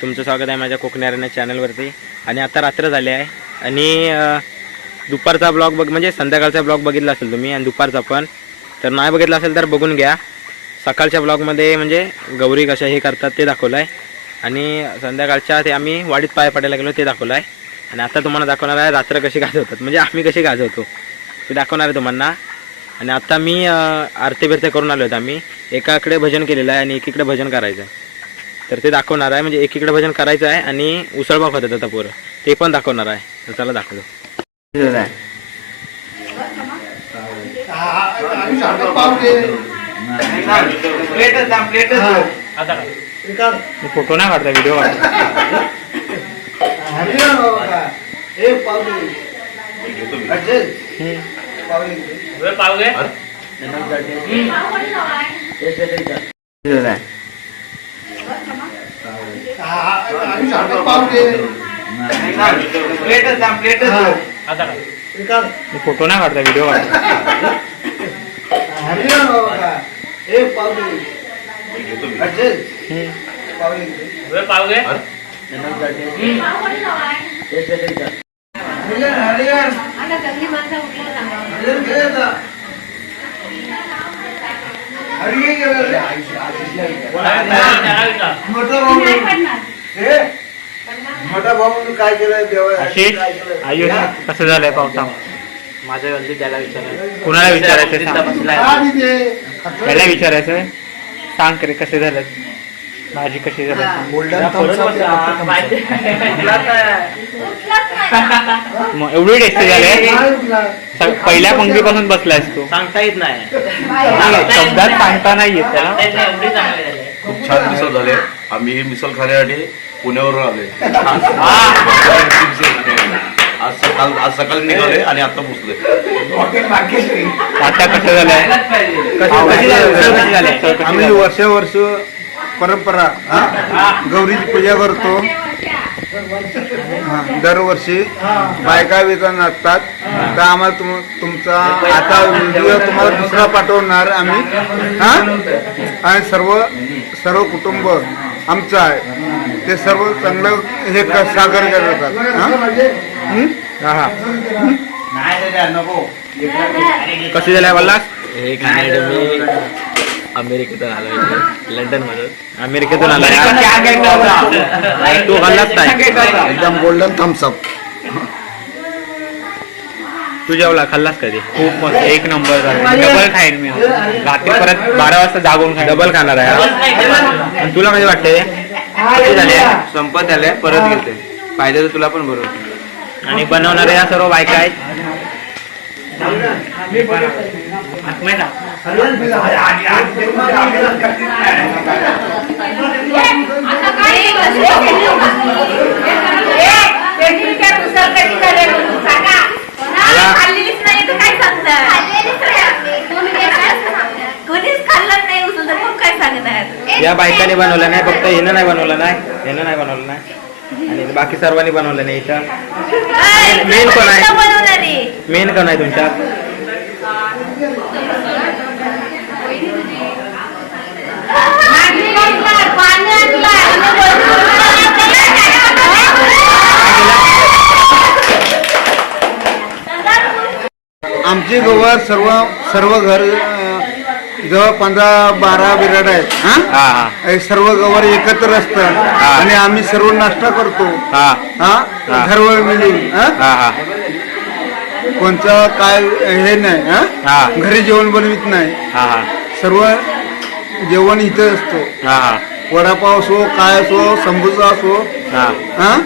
तुमचं स्वागत आहे माझ्या कोकणाऱ्या चॅनलवरती. आणि आता रात्र झाली आहे. आणि दुपारचा ब्लॉग बघ म्हणजे संध्याकाळचा ब्लॉग बघितला असेल तुम्ही आणि दुपारचा पण. तर नाही बघितला असेल तर बघून घ्या. सकाळच्या ब्लॉगमध्ये म्हणजे गौरी कशा हे करतात ते दाखवलं आहे आणि संध्याकाळच्या ते आम्ही वाडीत पाय पडायला गेलो ते दाखवलं आहे आणि आता तुम्हाला दाखवणार आहे रात्र कशी गाजवतात. म्हणजे आम्ही कशी गाजवतो ते दाखवणार आहे तुम्हाला. आणि आता मी आरती बिरते करून आलो होतो आम्ही. एकाकडे भजन केलेलं आहे आणि एकीकडे भजन करायचं आहे तर ते दाखवणार आहे. म्हणजे एकीकडे भजन करायचं आहे आणि उसळपाव खातात आता पोरं. ते पण दाखवणार आहे. तर चला दाखवतो. फोटो नाही काढता व्हिडिओ फोटो नाही काढता व्हिडिओ आता काय केलं देवा आशिष आयुष कसं झालंय पावसा माझ्या गल्लीत त्याला विचारायचं कुणाला विचारायचं सांग. त्याला विचारायचं सांग करे कसे झालं? भाजी कशी झाली? सांग. उठलाच नाही. मग एवढी टेस्टी झाले स- पहिल्या पंक्तीपासून बसलायस तू. सांगता येत नाही. शब्दात सांगता नाही येत त्याला. सांगता येत नाही, एवढी चांगली झाली. खूप छान मिसल झाले. आम्ही मिसल खाण्यासाठी पुण्यावरून आले आज सकाळ आज सकाळी निघाले आणि आता पोचले आता कसं झालंय? झाली? आम्ही? वर्षावर्ष परंपरा हा? गौरीची पूजा करतो. हा, दरवर्षी बायका बिका नाचतात. तर आम्हाला तुम तुमचा आता व्हिडिओ तुम्हाला दुसरा पाठवणार आम्ही. हा? आणि सर्व सर्व कुटुंब आमचं आहे. ते सर्व चांगलं हे क- सागर करतात. हा? हं? हा हा. कशी झाली बोललास? हे मी अमेरिकेतून आलो लंडन मधून अमेरिकेतून आला तू खाल्लाच नाही. एकदम गोल्डन थम्सअप तू जेवला खाल्लास कधी? खूप मस्त. एक नंबर डबल खाईन मी. रात्री परत बारा वाजता जागून खाईन. डबल खाणार आहे. आणि तुला कधी वाटते? झाली. संपत आले परत घेते. पाहिजे तर तुला पण बरोबर आणि बनवणारे या सर्व बायका आहेत. आता काय खाल्लेलीच नाही तर काय सांगतात कोणीच खाल्लं नाही उचल तर मग काय सांगणार या बायकाने बनवलं नाही फक्त हिनं नाही बनवलं नाही हिनं नाही बनवलं नाही. आणि बाकी सर्वांनी बनवलं नाही इथं. मेन कोण आहे? मेन कोण आहे तुमच्या? पाणी आमची गवर सर्व सर्व घर जवळ पंधरा बारा बिराड आहेत हा? हा हा. हे सर्व गवर एकत्र असतात. आणि आम्ही सर्व नाश्ता करतो. हा. हा. घरवर मिळून हा? हा हा. कोणचं काय हे नाही हा? हा. घरी जेवण बनवित नाही. हा हा. सर्व जेवण इथं असतो. हा हा. वडापाव असो काय असो समोसा असो हा. हा?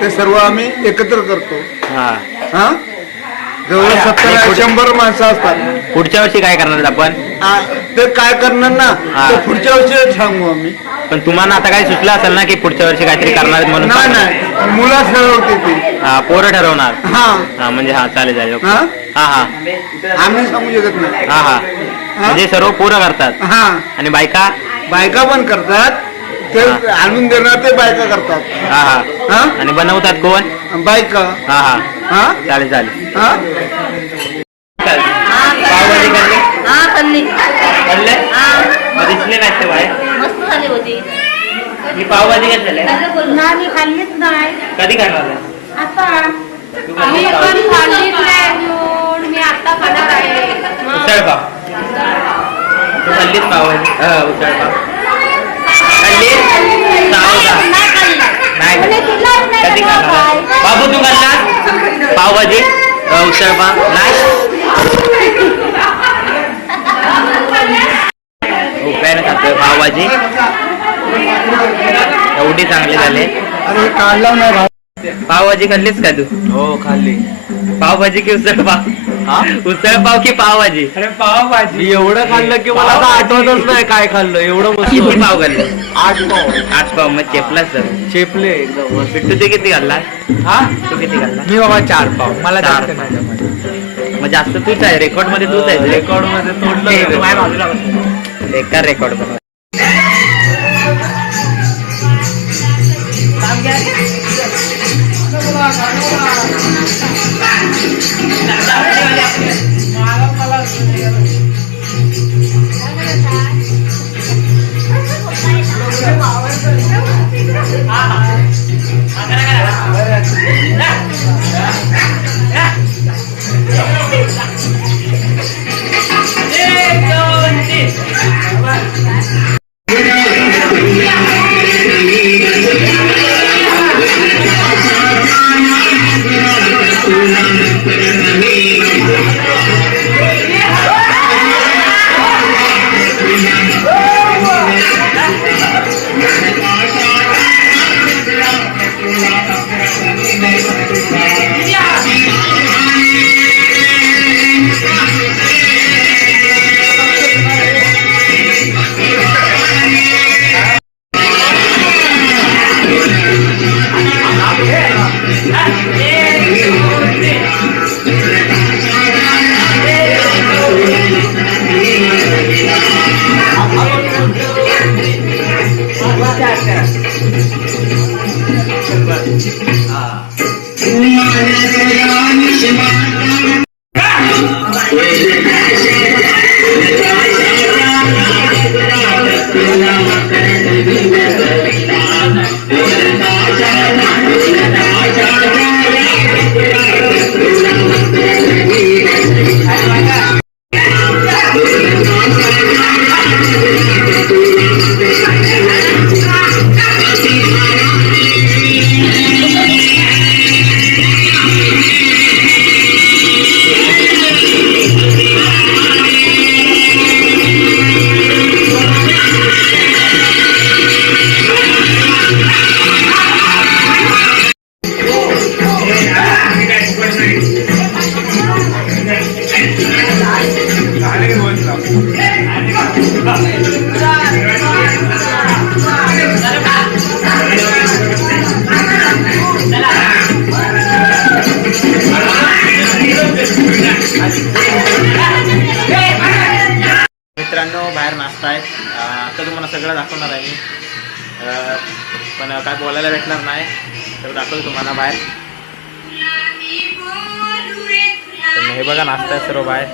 ते सर्व आम्ही एकत्र करतो. हा. हा? जवळ सत्तर शंभर माणसं असतात. पुढच्या वर्षी काय करणार आहेत आपण? आ, ते काय करणार ना हा. ते पुढच्या वर्षी सांगू आम्ही. पण तुम्हाला आता काय सुचलं असेल ना की पुढच्या वर्षी काहीतरी करणार आहेत म्हणून? नाही नाही. मुलं ठरवते ती. हा पोरं ठरवणार. हा. हा म्हणजे हा चालेल चालेल ओके. हा? हा हा. आम्ही सांगू शकत नाही. हा. हा? म्हणजे सर्व पोरं करतात. हा. आणि बायका? बायका पण करतात. ते हा. आणून देणार ते बायका करतात. हा हा. हा? आणि बनवतात कोण? बायका. हा हा. हा? चालेल चालेल. हा? पावभाजी हा खाल्ली हा मग दिसले नाही ते बाहेर? मस्त झाली होती. ही पावभाजी मी खाल्लीच नाही. कधी खाणार आहे? आता. तू मी खाल्ली पण खाल्लीच नाही अजून. मी आता खाणार आहे. उसळ पाव तू खाल्लीच पावभाजी? अ, उसळ पाव नाही खाल्ला. नाही म्हणजे नाही कधी खाणार आहे? बाबू तू खाल्ला? पावभाजी अ, उसळ पाव नाही उपायानं खातोय पावभाजी एवढी चांगली झाली. अरे काढला नाही पावभाजी खाल्लीस का तू? हो खाल्ली. पावभाजी की उसळ पाव? उसळ पाव की पावभाजी? अरे पावभाजी. एवढं खाल्लं की मला आता आठवतच नाही काय खाल्लं. एवढं किती मस्त पाव. खाल्ले आठ पाव. आठ पाव मग चेपलाच सर चेपले. एकदम मस्त. बिट्टू तू किती खाल्ला? हा? तू किती खाल्ला? मी बाबा चार पाव. मला चार जास्त मग जास्त तूच आहे. रेकॉर्डमध्ये तूच आहे. रेकॉर्डमध्ये तोडलं बेकार रेकॉर्ड बनव Nah, nah, nah, nah. मित्रांनो सगळं दाखवणार आहे. मी पण काय बोलायला भेटणार नाही. तर दाखवतो तुम्हाला बाहेर. तर हे बघा नाश्ता आहे सर्व बाहेर.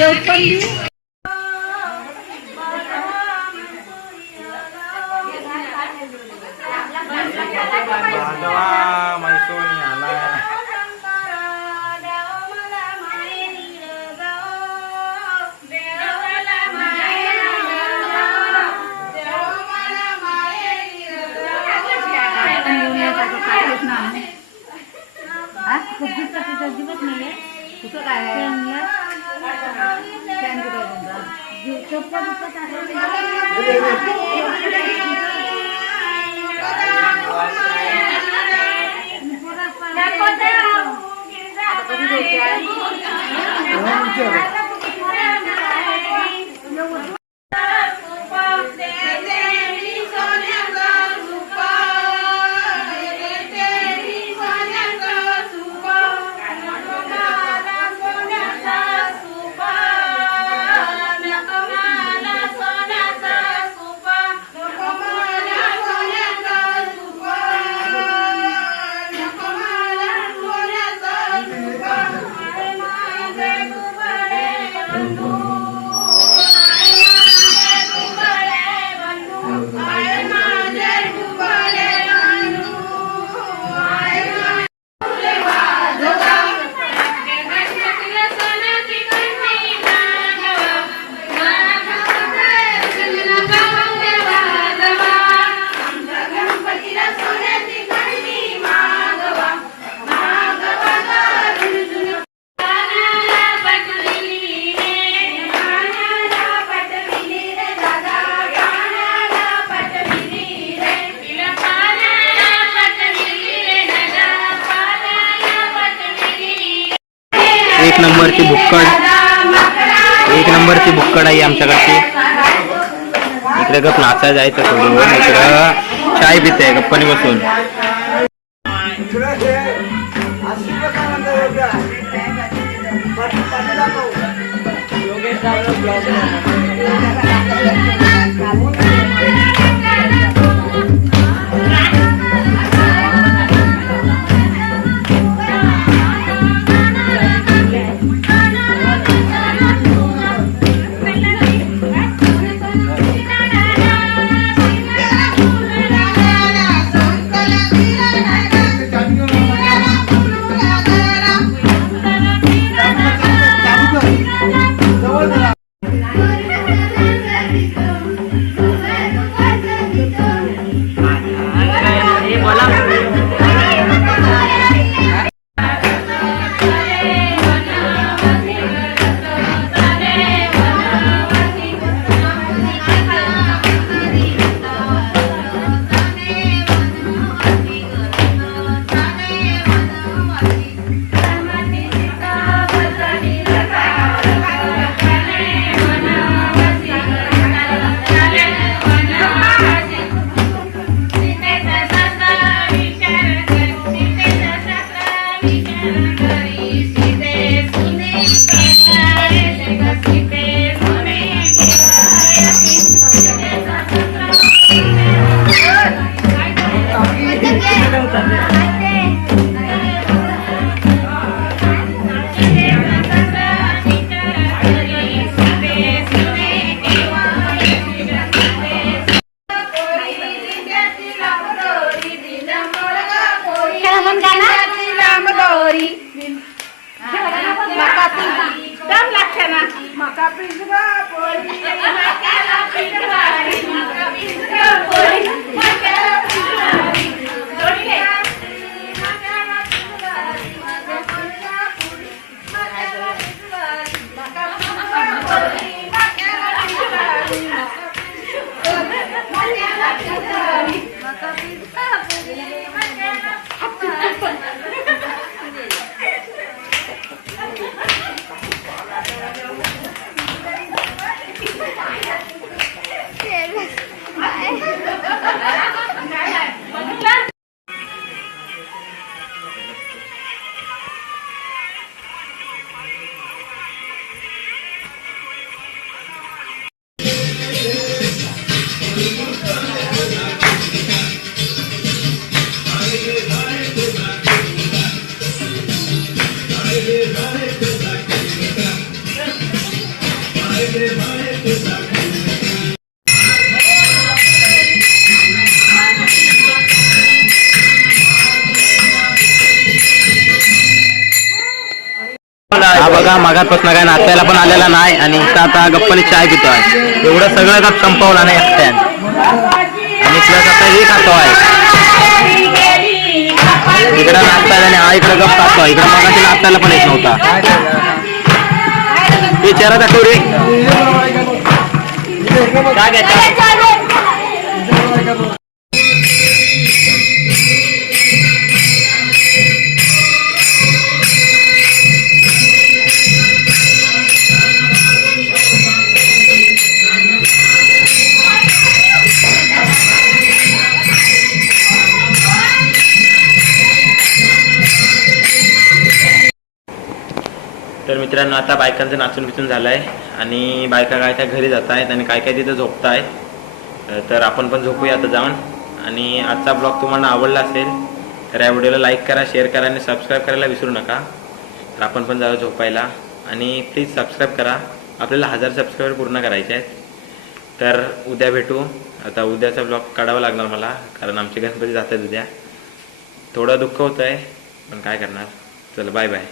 मैसोनी Thank you. the Lord. एक नंबरची भुक्कड एक नंबरची भुक्कड आहे आमच्याकडची. इकडे गप नाचा जायचं तर थोडी वेळ. इकडं चाय पिते गप्पानी बसून. योगेश हा बघा काय नाचायला पण आलेला नाही आणि इथं आता गप्पाने चाय पितो आहे एवढं सगळं गप संपवला नाही एकट्यान आणि प्लस आता हे खातो आहे इकडं नाचताय आणि हा इकडं गप खातोय इकडं मगाशी नाचायला पण येत नव्हता. विचारा चेहरा काय घ्यायचं? मित्रांनो आता बायकांचं नाचून बिचून झालं आहे आणि बायका काय त्या घरी जात आहेत आणि काय काय तिथं झोपत आहेत तर आपण पण झोपूया आता जाऊन. आणि आजचा ब्लॉग तुम्हाला आवडला असेल तर या व्हिडिओला लाईक करा शेअर करा आणि सबस्क्राईब करायला विसरू नका. तर आपण पण जाऊ झोपायला. आणि प्लीज सबस्क्राईब करा. आपल्याला हजार सबस्क्राईबर पूर्ण करायचे आहेत. तर उद्या भेटू. आता उद्याचा ब्लॉग काढावा लागणार मला कारण आमचे गणपती जात आहेत उद्या. थोडं दुःख होतं आहे पण काय करणार? चला बाय बाय